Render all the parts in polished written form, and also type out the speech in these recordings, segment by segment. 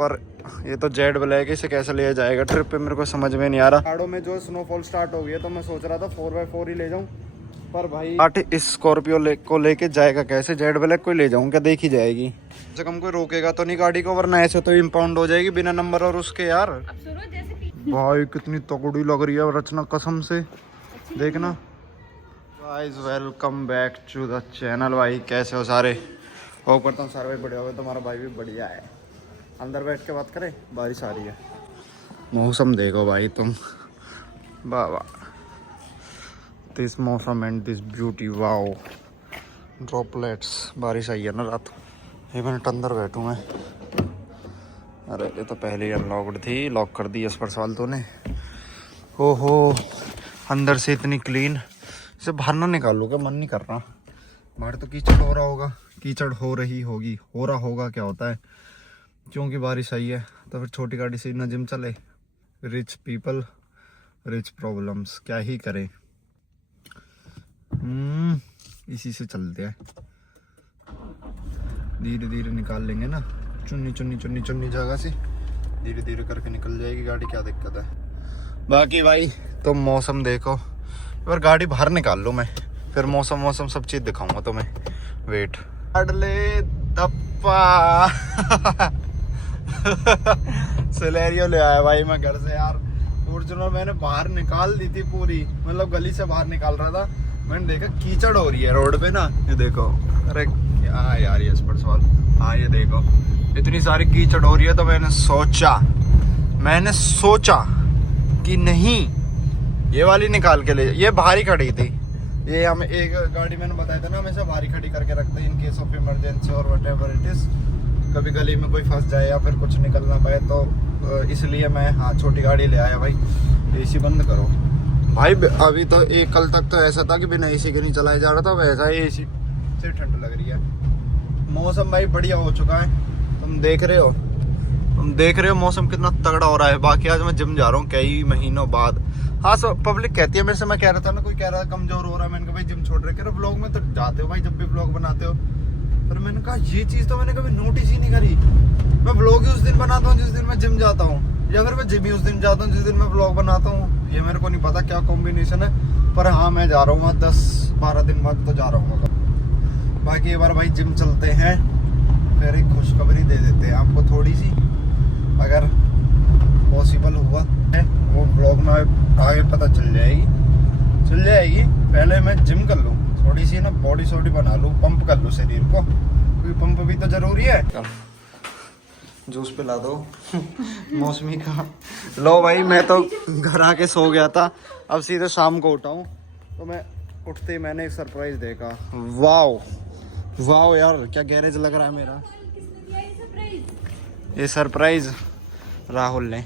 पर ये तो जेड ब्लैक है, इसे कैसे लिया जाएगा ट्रिप पे मेरे को समझ में नहीं आ रहा। पहाड़ों में जो स्नोफॉल स्टार्ट हो गई है तो मैं सोच रहा था 4x4 ही ले जाऊं, पर भाई 8 इस स्कॉर्पियो को लेके जाएगा कैसे, जेड ब्लैक को ले जाऊं क्या, देखी जाएगी। कम से कम कोई रोकेगा तो नहीं गाड़ी को, वरना ऐसे तो इम्पाउंड हो जाएगी बिना नंबर और उसके। यार भाई कितनी तगड़ी लग रही है रचना, कसम से देखना। Guys welcome back to the channel. भाई कैसे हो सारे, होप करता हूँ सारे भाई बढ़िया हो। तुम्हारा भाई भी बढ़िया है। अंदर बैठ के बात करें, बारिश आ रही है। मौसम देखो भाई तुम, वाह वाह, दिस मौसम and this beauty, wow droplets. बारिश आई है ना रात, एक मिनट अंदर बैठूँ मैं। अरे ये तो पहले ही अनलॉक्ड थी, लॉक कर दी इस पर सवाल तो ने। ओहो अंदर से इतनी क्लीन, इसे बाहर ना निकालो क्या, मन नहीं कर रहा। बाहर तो कीचड़ हो रहा होगा, कीचड़ हो रही होगी, हो रहा होगा क्या होता है, क्योंकि बारिश आई है। तो फिर छोटी गाड़ी से ना जिम चले। रिच पीपल रिच प्रॉब्लम्स, क्या ही करें। इसी से चलते हैं, धीरे धीरे निकाल लेंगे ना, चुन्नी चुन्नी चुन्नी चुन्नी जगह से धीरे धीरे करके निकल जाएगी गाड़ी, क्या दिक्कत है। बाकी भाई तुम मौसम देखो, और गाड़ी बाहर निकाल लो, मैं फिर मौसम सब चीज़ दिखाऊंगा तुम्हें। वेट अडले दप्पा सिलेरियो ले आया भाई मैं घर से यार। फॉर्च्यूनर मैंने बाहर निकाल दी थी पूरी, मतलब गली से बाहर निकाल रहा था, मैंने देखा कीचड़ हो रही है रोड पे ना, ये देखो। अरे क्या यार ये इस पर सवाल, हाँ ये देखो इतनी सारी कीचड़ हो रही है। तो मैंने सोचा कि नहीं ये वाली निकाल के ले, ये बाहर ही खड़ी थी। ये हम एक गाड़ी मैंने बताया था ना, हमेशा बाहर ही खड़ी करके रखते हैं इन केस ऑफ इमरजेंसी और वट एवर इट इज। कभी गली में कोई फंस जाए या फिर कुछ निकलना पाए तो इसलिए मैं हाँ छोटी गाड़ी ले आया भाई। एसी बंद करो भाई। अभी तो एक कल तक तो ऐसा था कि बिना एसी के नहीं चलाया जा रहा था, वैसा ही एसी से ठंड लग रही है। मौसम भाई बढ़िया हो चुका है, तुम देख रहे हो मौसम कितना तगड़ा हो रहा है। बाकी आज मैं जिम जा रहा हूँ कई महीनों बाद। हाँ सब पब्लिक कहती है मेरे से, मैं कह रहा था ना, कोई कह रहा है कमजोर हो रहा है, मैंने कहा भाई जिम छोड़ रहे, कह रहे व्लॉग में तो जाते हो भाई जब भी व्लॉग बनाते हो। पर मैंने कहा ये चीज़ तो मैंने कभी नोटिस ही नहीं करी। मैं व्लॉग ही उस दिन बनाता हूँ जिस दिन मैं जिम जाता हूँ, या फिर मैं जिम ही उस दिन जाता हूँ जिस दिन मैं व्लॉग बनाता हूँ। ये मेरे को नहीं पता क्या कॉम्बिनेशन है, पर हाँ मैं जा रहा हूँ 10-12 दिन बाद तो जा रहा हूँ। बाकी एक बार भाई जिम चलते हैं, फिर एक खुशखबरी दे देते हैं आपको थोड़ी सी, अगर पॉसिबल हुआ है वो ब्लॉग में आगे पता चल जाएगी। पहले मैं जिम कर लूँ, थोड़ी सी ना बॉडी सोडी बना लूँ, पंप कर लूँ शरीर को, क्योंकि पंप भी तो जरूरी है। जूस पिला दो मौसमी का। लो भाई मैं तो घर आके सो गया था, अब सीधे शाम को उठा हूँ, तो मैं उठते ही मैंने एक सरप्राइज देखा। वाओ यार क्या गैरेज लग रहा है मेरा। ये सरप्राइज राहुल ने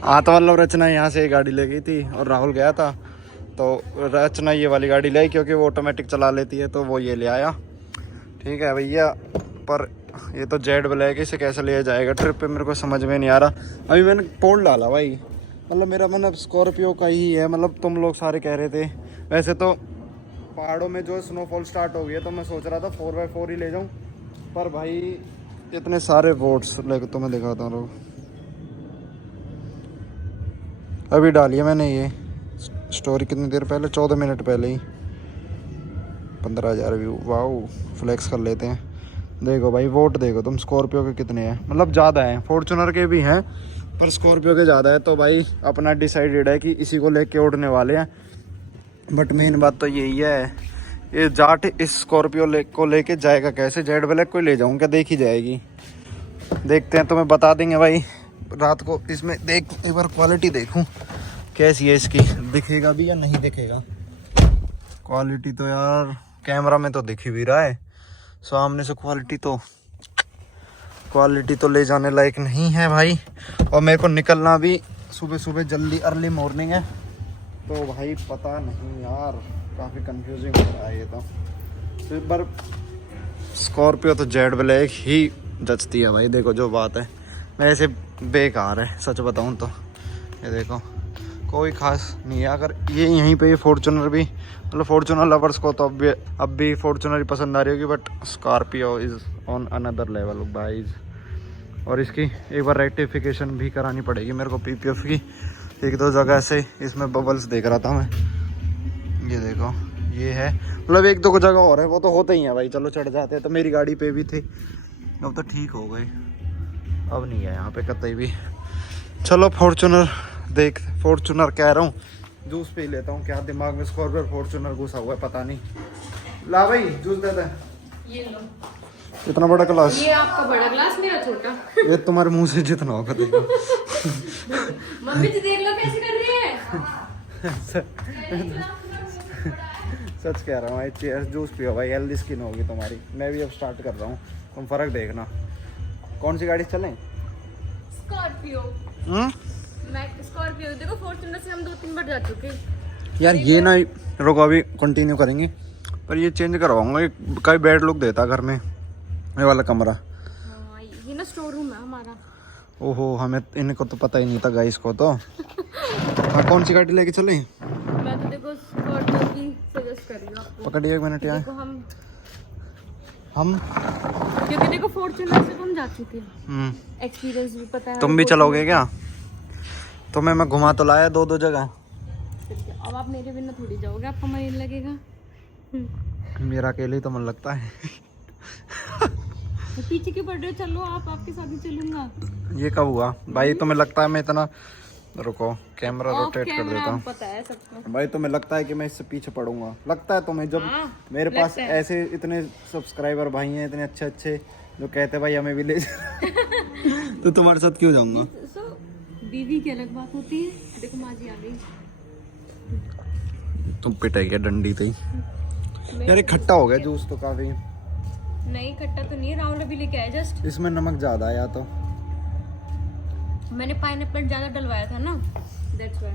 हाँ तो मतलब रचना यहाँ से गाड़ी ले गई थी और राहुल गया था, तो रचना ये वाली गाड़ी लाई क्योंकि वो ऑटोमेटिक चला लेती है, तो वो ये ले आया। ठीक है भैया, पर ये तो जेड ब्लैक है, इसे कैसे लिया जाएगा ट्रिप पे मेरे को समझ में नहीं आ रहा। अभी मैंने पोल डाला भाई, मतलब मेरा मन अब स्कॉर्पियो का ही है। मतलब तुम लोग सारे कह रहे थे, वैसे तो पहाड़ों में जो स्नोफॉल स्टार्ट हो गई है तो मैं सोच रहा था 4x4 ही ले जाऊँ, पर भाई इतने सारे वोट्स लेकर तो मैं दिखाता हूँ। अभी डाली है मैंने ये स्टोरी कितनी देर पहले, 14 मिनट पहले ही 15,000 व्यू। वाओ फ्लेक्स कर लेते हैं। देखो भाई वोट देखो तुम, स्कॉर्पियो के कितने हैं, मतलब ज़्यादा हैं, फॉर्च्यूनर के भी हैं पर स्कॉर्पियो के ज़्यादा है। तो भाई अपना डिसाइडेड है कि इसी को लेके उड़ने वाले हैं। बट मेन बात तो यही है, ये जाट इस स्कॉर्पियो को लेके जाएगा कैसे, जेड ब्लैक को ले जाऊँ क्या, देखी जाएगी। देखते हैं, तुम्हें बता देंगे भाई रात को। इसमें देख एक बार क्वालिटी देखूं कैसी है इसकी, दिखेगा भी या नहीं दिखेगा। क्वालिटी तो यार कैमरा में तो दिख ही भी रहा है सामने से, क्वालिटी तो ले जाने लायक नहीं है भाई। और मेरे को निकलना भी सुबह जल्दी, अर्ली मॉर्निंग है, तो भाई पता नहीं यार, काफ़ी कंफ्यूजिंग हो रहा है ये तो एक बार। स्कॉर्पियो तो जेड ब्लैक ही जचती है भाई, देखो जो बात है, वैसे बेकार है सच बताऊं तो। ये देखो कोई खास नहीं है। अगर ये यहीं पे फॉर्चुनर भी, मतलब फॉर्चुनर लवर्स को तो अब भी फॉर्चुनर ही पसंद आ रही होगी, but Scorpio is on another level guys. और इसकी एक बार रेक्टिफिकेशन भी करानी पड़ेगी मेरे को पीपीएफ की, एक दो जगह से इसमें बबल्स देख रहा था मैं। ये देखो ये है, मतलब एक दो जगह और है, वो तो होते ही हैं भाई, चलो चढ़ जाते हैं। तो मेरी गाड़ी पे भी थे, अब तो ठीक हो गई, अब नहीं है यहाँ पे कतई भी। चलो फॉर्चुनर देख, फॉर्चुनर कह रहा हूँ, जूस पी लेता हूँ। क्या दिमाग में स्कॉर्पियो फॉर्चुनर घुसा हुआ है पता नहीं। ला भाई जूस दे दे। ये लो। इतना बड़ा ग्लास? ये आपका बड़ा ग्लास, मेरा छोटा। ये तुम्हारे मुंह से जितना होगा देखो। मम्मी जी देख लो कैसे कर रही है। सच कह रहा हूँ भाई, चीयर्स, जूस पियो भाई, हेल्दी स्किन होगी तुम्हारी। मैं भी अब स्टार्ट कर रहा हूँ, तुम फर्क देखना। कौन सी गाड़ी चलें? स्कॉर्पियो। मैं स्कॉर्पियो, देखो फॉर्च्यूनर से हम 2-3 बार जा चुके। यार ये ना, रुको अभी कंटिन्यू करेंगे, पर ये चेंज करवाऊंगा। ये कई बैड लुक देता घर में ये वाला कमरा। हाँ, ये ना स्टोर रूम है हमारा। ओहो, हमें इनको तो पता ही नहीं था गाइस को तो। हाँ, कौन सी गाड़ी लेके चलें? मैं तो देखो स्कॉर्पियो की सजेस्ट कर रही हूँ आपको। पकड़िए एक मिनट यार। देखो हम क्योंकि देखो फॉर्च्यूनर से हम जा चुके हैं, एक्सपीरियंस भी पता है। तुम भी चलोगे क्या? तुम्हें मैं घुमा तो लाया 2-2 जगह। अब आप मेरे बिना थोड़ी जाओगे, आपको मन लगेगा। मेरा अकेले ही तो मन लगता है। तो पीछे क्यों पड़ रहे हो? चलो आप, आपके साथ ही चलूंगा। ये कब हुआ भाई? तुम्हें लगता है मैं इतना, रुको कैमरा ऑफ रोटेट कर कैमरा देता हूँ पता है सबको। भाई। तुम्हें लगता है कि मैं इससे पीछे पड़ूंगा? लगता है तुम्हें? जब मेरे पास लगता है। ऐसे इतने सब्सक्राइबर भाई हैं, इतने अच्छे अच्छे, जो कहते भाई हमें भी ले तो तुम्हारे साथ क्यों जाऊंगा? बीवी की अलग बात होती है। देखो माँ जी आ गई। तुम पिटाई क्या डंडी थी यार। ये खट्टा हो गया जूस तो काफी। नहीं खट्टा तो नहीं है, राहुल अभी लेके आया जस्ट। इसमें नमक ज्यादा आया तो। मैंने पाइनएप्पल ज्यादा डलवाया था ना, दैट्स व्हाई।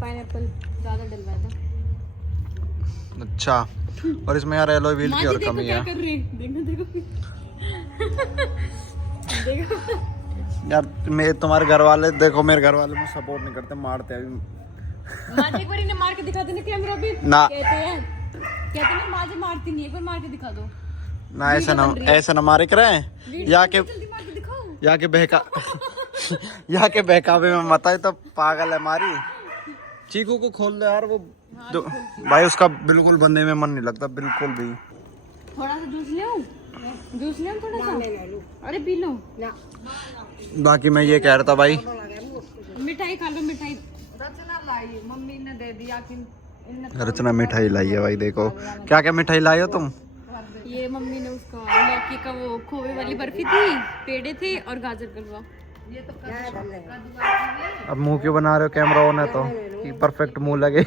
पाइनएप्पल ज्यादा डलवाया था। अच्छा, और इसमें यार एलोय व्हील की और कमी है। क्या कर रही है? देखो देखो यार मैं, तुम्हारे घर वाले देखो, मेरे घर वाले मुझे सपोर्ट नहीं करते, मारते हैं अभी। माँ जी एक बार इन्हें मार के दिखा दो ना कैमरा भी। ना। कहते हैं माँ जी मारती नहीं है, एक बार मार के दिखा दो ना। ऐसा ना मारे करे या के, जल्दी मार के दिखाओ। या के बहका या के बहकावे में मत आए तो पागल है मारी। चीकू को खोल दे यार, वो जो भाई उसका बिल्कुल बनने में मन नहीं लगता बिल्कुल भी। थोड़ा सा जूस ले आऊं? जूस ले आऊं थोड़ा सा? अरे पी लो ना। बाकी मैं ये कह रहा था भाई, मिठाई खा लो। मिठाई रचना लाई, मम्मी ने दे दिया कि रचना मिठाई लाई है भाई। देखो क्या क्या मिठाई लाई हो तुम? ये मम्मी ने उसका लौकी का वो खोवे वाली बर्फी थी, पेड़े थे और गाजर का हलवा। ये तो अब मुंह क्यों बना रहे हो? कैमरा ऑन है तो कि परफेक्ट मुंह लगे।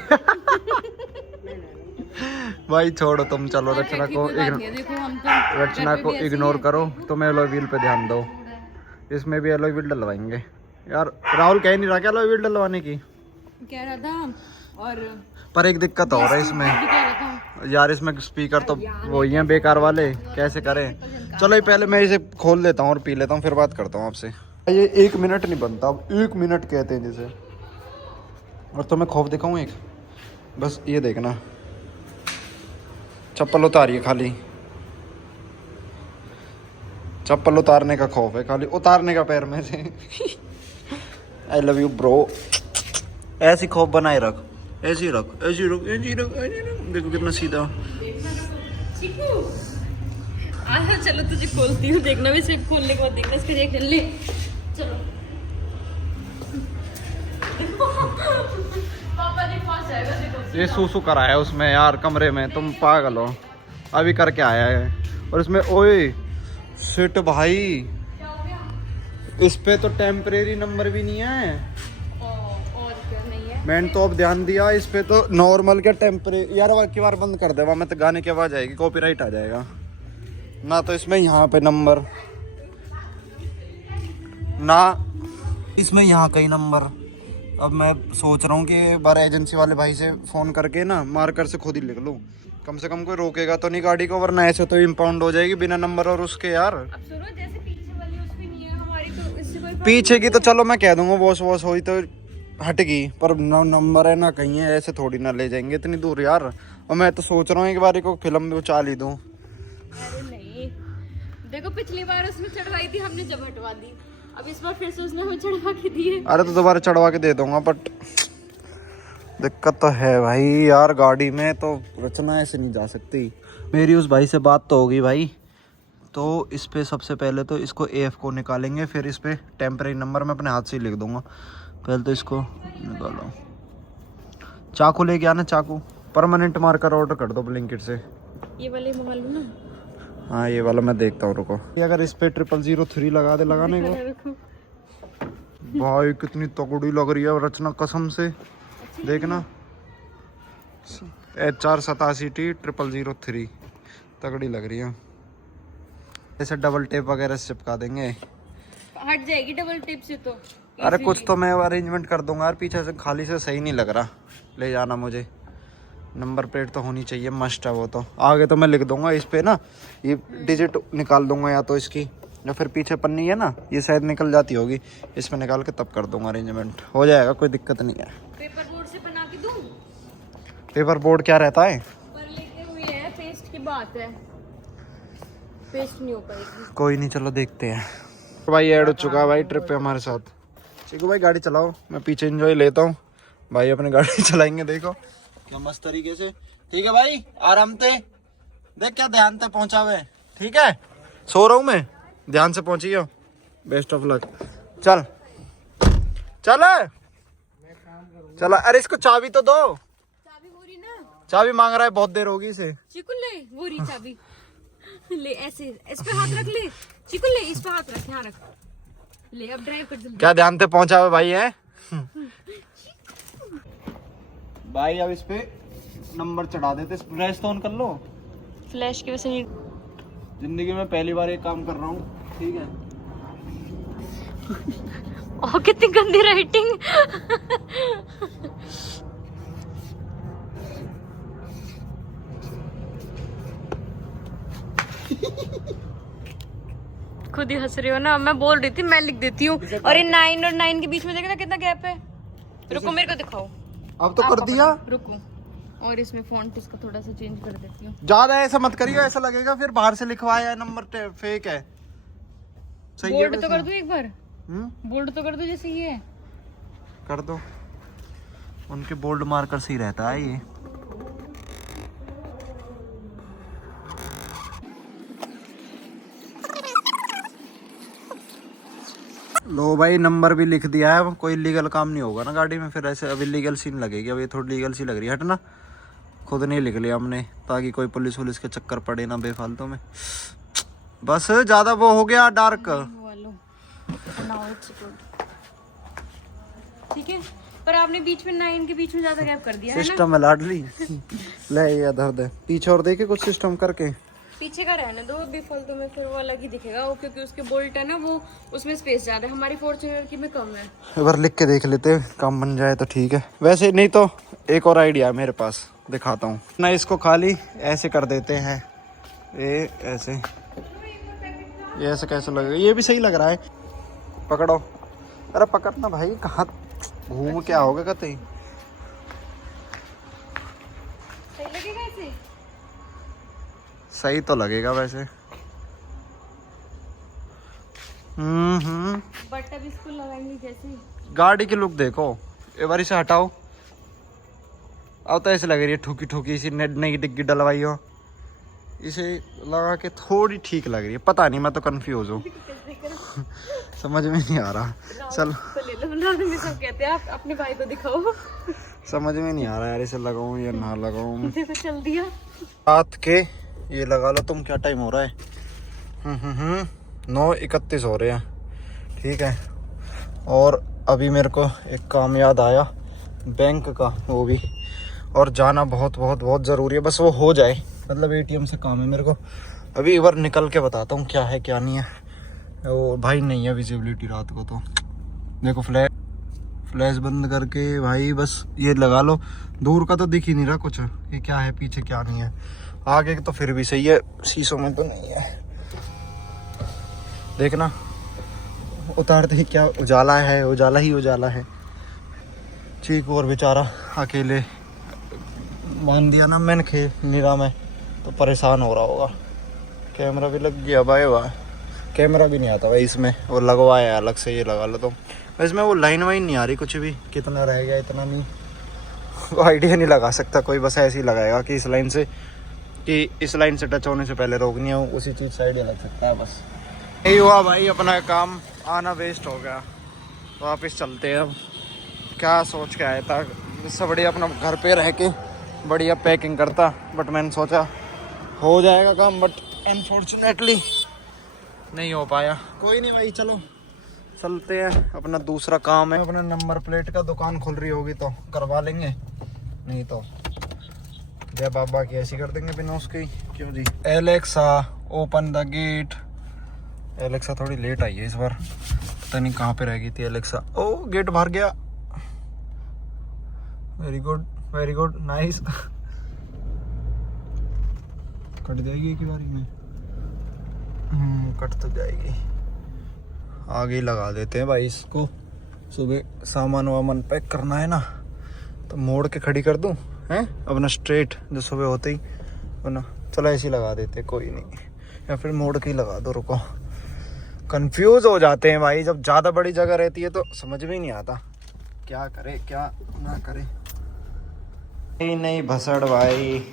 भाई छोड़ो तुम, चलो रचना को देखो हम तो रचना को इग्नोर करो। तुम एलोय व्हील पे ध्यान दो, इसमें भी एलोय व्हील डलवाएंगे। यार राहुल कह नहीं रहा क्या एलोय व्हील डलवाने की? कह रहा था। और पर एक दिक्कत और है इसमें कह रहा था यार, इसमें स्पीकर तो वही हैं बेकार वाले, कैसे करें? चलो ये पहले मैं इसे खोल लेता हूँ और पी लेता हूँ, फिर बात करता हूँ आपसे। ये 1 मिनट नहीं बनता, अब 1 मिनट कहते हैं जिसे। और तो मैं खौफ दिखाऊँ एक, बस ये देखना, चप्पल उतारिए खाली, चप्पल उतारने का खौफ है खाली, उतारने का पैर में से। I love you bro. ऐसी खौफ बनाए रख, ऐसी रख, ऐसी रख, ऐसी रख, ऐसी रख। देखो कितना सीधा। चिकू आया, चलो तुझे खोलती हूँ, देखना भी सिर्फ खोलने के बाद देखना इसका रिएक्शन। ले चलो। पापा जी पास जाएगा, देखो ये सूसू कराया उसमें यार कमरे में, तुम पागल हो। अभी करके आया है। और इसमें ओए शिट भाई, क्या हो गया? इस पे तो टेम्परेरी नंबर भी नहीं है। और क्या नहीं है? मैंने तो अब ध्यान दिया, इस पे तो नॉर्मल क्या टेम्परेरी। यार की बार बंद कर दे, मैं तो गाने की आवाज आएगी, कॉपीराइट आ जाएगा ना। तो इसमें यहाँ पे नंबर ना, इसमें यहाँ कई नंबर। अब मैं सोच रहा हूँ कि एक बार एजेंसी वाले भाई से फ़ोन करके ना मार्कर से खुद ही लिख लूँ, कम से कम कोई रोकेगा तो नहीं गाड़ी को, वरना ऐसे तो इम्पाउंड हो जाएगी बिना नंबर और उसके। यार अब सुनो, जैसे पीछे वाली उसकी नहीं है, हमारी तो इससे कोई पीछे की तो चलो मैं कह दूंगा, वॉश वॉश हुई तो हटेगी, पर नंबर है ना कहीं है, ऐसे थोड़ी ना ले जाएंगे इतनी दूर यार। और मैं तो सोच रहा हूँ एक बार को फिल्म में चाल ही दूँ। अरे नहीं, देखो पिछली बार उसमें चढ़वाई थी हमने, जब हटवा दी, अब इस बार फिर से उसने हमें चढ़वा के दी है। अरे तो दोबारा चढ़वा के दे दूंगा, बट दिक्कत तो है भाई यार, गाड़ी में तो रचना ऐसे नहीं जा सकती। मेरी उस भाई से बात तो होगी भाई, तो इस पे सबसे पहले तो इसको AF को निकालेंगे, फिर इस पे टेम्परेरी नंबर मैं अपने हाथ से ही लिख दूंगा। पहले तो इसको निकालो, चाकू लेके आना, चाकू। परमानेंट मार्कर ऑर्डर कर दो ब्लिंकिट से। ये वाले मंगा लो ना। हाँ ये वाला मैं देखता हूँ, रुको। ये अगर इस पे 0003 लगा दे, लगाने को देखो भाई कितनी तगड़ी लग रही है रचना, कसम से देखना। HR87T 0003 तगड़ी लग रही है। ऐसे डबल टेप वगैरह से चिपका देंगे, हट जाएगी डबल टेप से तो। अरे कुछ तो मैं अरेंजमेंट कर दूंगा यार, पीछे से खाली से सही नहीं लग रहा ले जाना मुझे। नंबर प्लेट तो होनी चाहिए, मस्ट है वो तो। आगे तो मैं लिख दूंगा इस पे ना, ये डिजिट निकाल दूंगा या तो इसकी, या फिर पीछे पन्नी है ना, ये शायद निकल जाती होगी, इसमें निकाल के तब कर दूंगा अरेंजमेंट, हो जाएगा, कोई दिक्कत नहीं है। पेपर बोर्ड से बना के दूं? पेपर बोर्ड क्या रहता है? पर लेके हुए है, पेस्ट की बात है, पेस्ट नहीं हो पाएगी। कोई नहीं, चलो देखते हैं। भाई ऐड हो चुका है भाई ट्रिप पे हमारे साथ। ठीक है भाई, गाड़ी चलाओ, मैं पीछे एंजॉय लेता हूँ। भाई अपनी गाड़ी चलाएंगे, देखो क्या मस्त तरीके से। ठीक है भाई, आराम से देख, क्या ध्यान से पहुंचा हुए। ठीक है, सो रहा हूँ मैं, ध्यान से पहुंचिए, बेस्ट ऑफ लक। चल चल चल, अरे इसको चाबी तो दो। चाबी वो रही ना, चाबी मांग रहा है, बहुत देर होगी इसे। चिकुल ले, वो रही चाबी ले, ऐसे इस पे हाथ रख ले, चिकुल ले, इस पे हाथ रख, यहाँ रख ले, अब ड्राइव कर जल्दी। क्या ध्यान से पहुंचा हुआ भाई है भाई। अब इस पे नंबर चढ़ा देते, फ्लैश तो ऑन कर लो। फ्लैश की वजह से जिंदगी में पहली बार ये काम कर रहा हूँ। ठीक है, ओह कितनी गंदी राइटिंग खुद ही हंस रही हो ना, मैं बोल रही थी मैं लिख देती हूँ। और ये 9 और 9 के बीच में देखना कितना गैप है। रुको मेरे को दिखाओ, अब तो कर दिया। रुको, और इसमें फॉन्ट इसका थोड़ा सा चेंज कर देती हूँ। ज्यादा ऐसा मत करिए, ऐसा लगेगा फिर बाहर से लिखवाया है नंबर, फेक है। सही है बोल्ड तो कर दूं एक बार, बोल्ड तो कर दूं जैसे ये है। कर दो, उनके बोल्ड मार्कर से ही रहता है ये। लो भाई, नंबर भी लिख दिया है। कोई लीगल काम नहीं होगा ना गाड़ी में फिर ऐसे, अब लीगल सीन लगेगी। अब ये थोड़ी लीगल सी लग रही है, हटना। खुद नहीं लिख लिया हमने, ताकि कोई पुलिस वुलिस के चक्कर पड़े ना बेफालतू में। बस ज्यादा वो हो गया डार्क। ठीक है, पर आपने बीच में 9 के बीच में ज्यादा गैप कर दिया है ना। सिस्टम है लाडली ले ये इधर दे, पीछे और देखे कुछ सिस्टम करके। पीछे का रहने दो बेफालतू में, फिर वो अलग ही दिखेगा वो, क्योंकि उसके बोल्ट है ना वो, उसमें स्पेस ज्यादा है, हमारी फॉर्च्यूनर की में कम है। एक बार लिख के देख लेते, काम बन जाए तो ठीक है। वैसे नहीं तो एक और आइडिया है मेरे पास, दिखाता हूँ ना। इसको खाली ऐसे कर देते हैं, ये ऐसे, ये ऐसे कैसे लगेगा? ये भी सही लग रहा है। पकड़ो, अरे पकड़ना भाई, कहाँ घूम क्या होगा कतई। सही लगेगा ऐसे? सही तो लगेगा वैसे। बट अब इसको लगाएंगे कैसे? गाड़ी की लुक देखो, एक बार इसे हटाओ। अब तो ऐसे लग रही है ठोकी ठोकी सी नई डिग्गी डलवाई हो। इसे लगा के थोड़ी ठीक लग रही है, पता नहीं, मैं तो कंफ्यूज हूँ समझ में नहीं आ रहा। चल तो ले लो, सब कहते हैं आप अपने भाई को दिखाओ। समझ में नहीं आ रहा यार, इसे लगाऊं या ना लगाऊं। देखो चल दिया। रात के ये लगा लो तुम, क्या टाइम हो रहा है? 9:31 हो रहे हैं। ठीक है, और अभी मेरे को एक काम याद आया, बैंक का, वो भी, और जाना बहुत बहुत बहुत ज़रूरी है। बस वो हो जाए, मतलब ATM से काम है मेरे को। अभी एक बार निकल के बताता हूँ क्या है क्या नहीं है। वो भाई नहीं है विजिबिलिटी रात को, तो देखो फ्लैश बंद करके भाई बस ये लगा लो। दूर का तो दिख ही नहीं रहा कुछ, ये क्या है पीछे क्या नहीं है। आगे तो फिर भी सही है, शीशों में तो नहीं है। देखना उतारते ही क्या उजाला है, उजाला ही उजाला है। चीकू और बेचारा अकेले मान दिया ना मैंने निरा में, तो परेशान हो रहा होगा। कैमरा भी लग गया भाई, वाह कैमरा भी नहीं आता भाई इसमें, वो लगवाया अलग से, ये लगा लो तो इसमें वो लाइन वाइन नहीं आ रही कुछ भी, कितना रह गया इतना नहीं वो आइडिया नहीं लगा सकता कोई, बस ऐसे ही लगाएगा कि इस लाइन से, कि इस लाइन से टच होने से पहले रोकनी है, उसी चीज़ से आइडिया लग सकता है बस। यही हुआ भाई, अपना काम आना वेस्ट हो गया, वापस चलते हैं अब। क्या सोच के आया था, इससे बढ़िया अपना घर पे रह के बढ़िया पैकिंग करता, बट मैंने सोचा हो जाएगा काम, बट अनफॉर्चुनेटली नहीं हो पाया। कोई नहीं भाई, चलो चलते हैं, अपना दूसरा काम है, अपना नंबर प्लेट का दुकान खुल रही होगी तो करवा लेंगे, नहीं तो जय बाबा की ऐसी कर देंगे बिना उसकी। क्यों जी। Alexa open the gate. Alexa थोड़ी लेट आई है इस बार, पता नहीं कहाँ पे रह गई थी एलेक्सा। ओ गेट बाहर गया, वेरी गुड नाइस। कट जाएगी एक बारी में, कट तो जाएगी। आगे ही लगा देते हैं भाई इसको, सुबह सामान वामान पैक करना है ना, तो मोड़ के खड़ी कर दूं हैं अपना स्ट्रेट, जो सुबह होते ही वरना चलो ऐसे ही लगा देते, कोई नहीं, या फिर मोड़ के ही लगा दो। रुको, कंफ्यूज हो जाते हैं भाई, जब ज़्यादा बड़ी जगह रहती है तो समझ में ही नहीं आता क्या करे क्या ना करे। नहीं भसड़ भाई,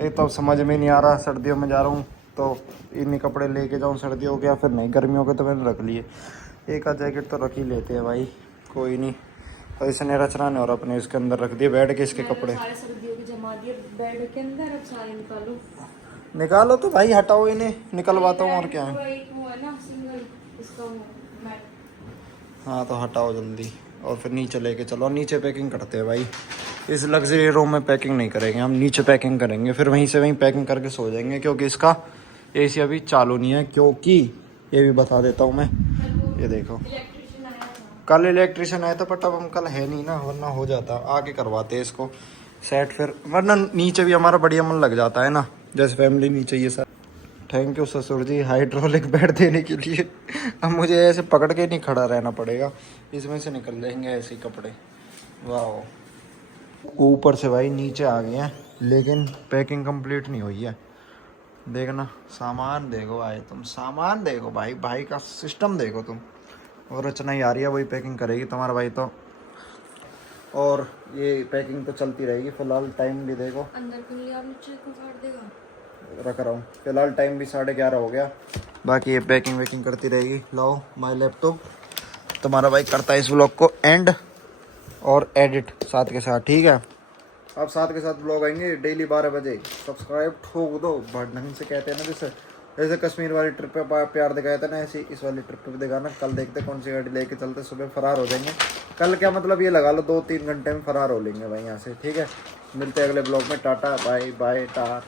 एक तो समझ में नहीं आ रहा, सर्दियों में जा रहा हूँ तो इन्हीं कपड़े लेके जाऊँ, सर्दियों के या फिर नहीं, गर्मियों के तो मैंने रख लिए, एक आध जैकेट तो रख ही लेते हैं भाई, कोई नहीं। तो इसने रचना नहीं, और अपने इसके अंदर रख दिए बैठ के इसके कपड़े, सारे सर्दियों के जमा दिए बेड के अंदर, अब सारे निकालो तो भाई, हटाओ इन्हें, निकलवाता हूँ और क्या है। वो है ना सिंगल, इसका मैट। हाँ तो हटाओ जल्दी, और फिर नीचे लेके चलो, नीचे पैकिंग करते हैं भाई। इस लग्जरी रूम में पैकिंग नहीं करेंगे हम, नीचे पैकिंग करेंगे, फिर वहीं से वहीं पैकिंग करके सो जाएंगे, क्योंकि इसका एसी अभी चालू नहीं है, क्योंकि ये भी बता देता हूँ मैं, ये देखो कल इलेक्ट्रिशियन आया था, बट अब हम कल है नहीं ना, वरना हो जाता, आके करवाते हैं इसको सेट, फिर वरना नीचे भी हमारा बढ़िया मन लग जाता है ना, जैसे फैमिली नीचे ये सर। थैंक यू ससुर जी हाइड्रोलिक बेड देने के लिए। अब मुझे ऐसे पकड़ के नहीं खड़ा रहना पड़ेगा, इसमें से निकल जाएंगे ऐसे ही कपड़े। वाह, ऊपर से भाई नीचे आ गए हैं, लेकिन पैकिंग कंप्लीट नहीं हुई है। देखना सामान देखो भाई, तुम सामान देखो भाई, भाई का सिस्टम देखो तुम। और रचना ही आ रही है, वही पैकिंग करेगी तुम्हारा भाई तो, और ये पैकिंग तो चलती रहेगी। फिलहाल टाइम भी देखो, अंदर के लिए आप नीचे को काट देगा, रख रहा हूँ। फिलहाल टाइम भी 11:30 हो गया, बाकी ये पैकिंग वैकिंग करती रहेगी। लाओ माय लैपटॉप, तुम्हारा भाई करता है इस व्लॉग को एंड और एडिट साथ के साथ, ठीक है। अब साथ के साथ व्लॉग आएंगे डेली 12 बजे। सब्सक्राइब ठोक दो, ढंग से कहते हैं ना, जैसे कश्मीर वाली ट्रिप पे प्यार दिखाया था ना, ऐसे इस वाली ट्रिप पे भी दिखाना। कल देखते कौन सी गाड़ी लेके चलते, सुबह फरार हो जाएंगे। कल क्या मतलब, ये लगा लो 2-3 घंटे में फरार हो लेंगे भाई यहाँ से, ठीक है। मिलते हैं अगले ब्लॉग में, टाटा बाय बाय टाटा।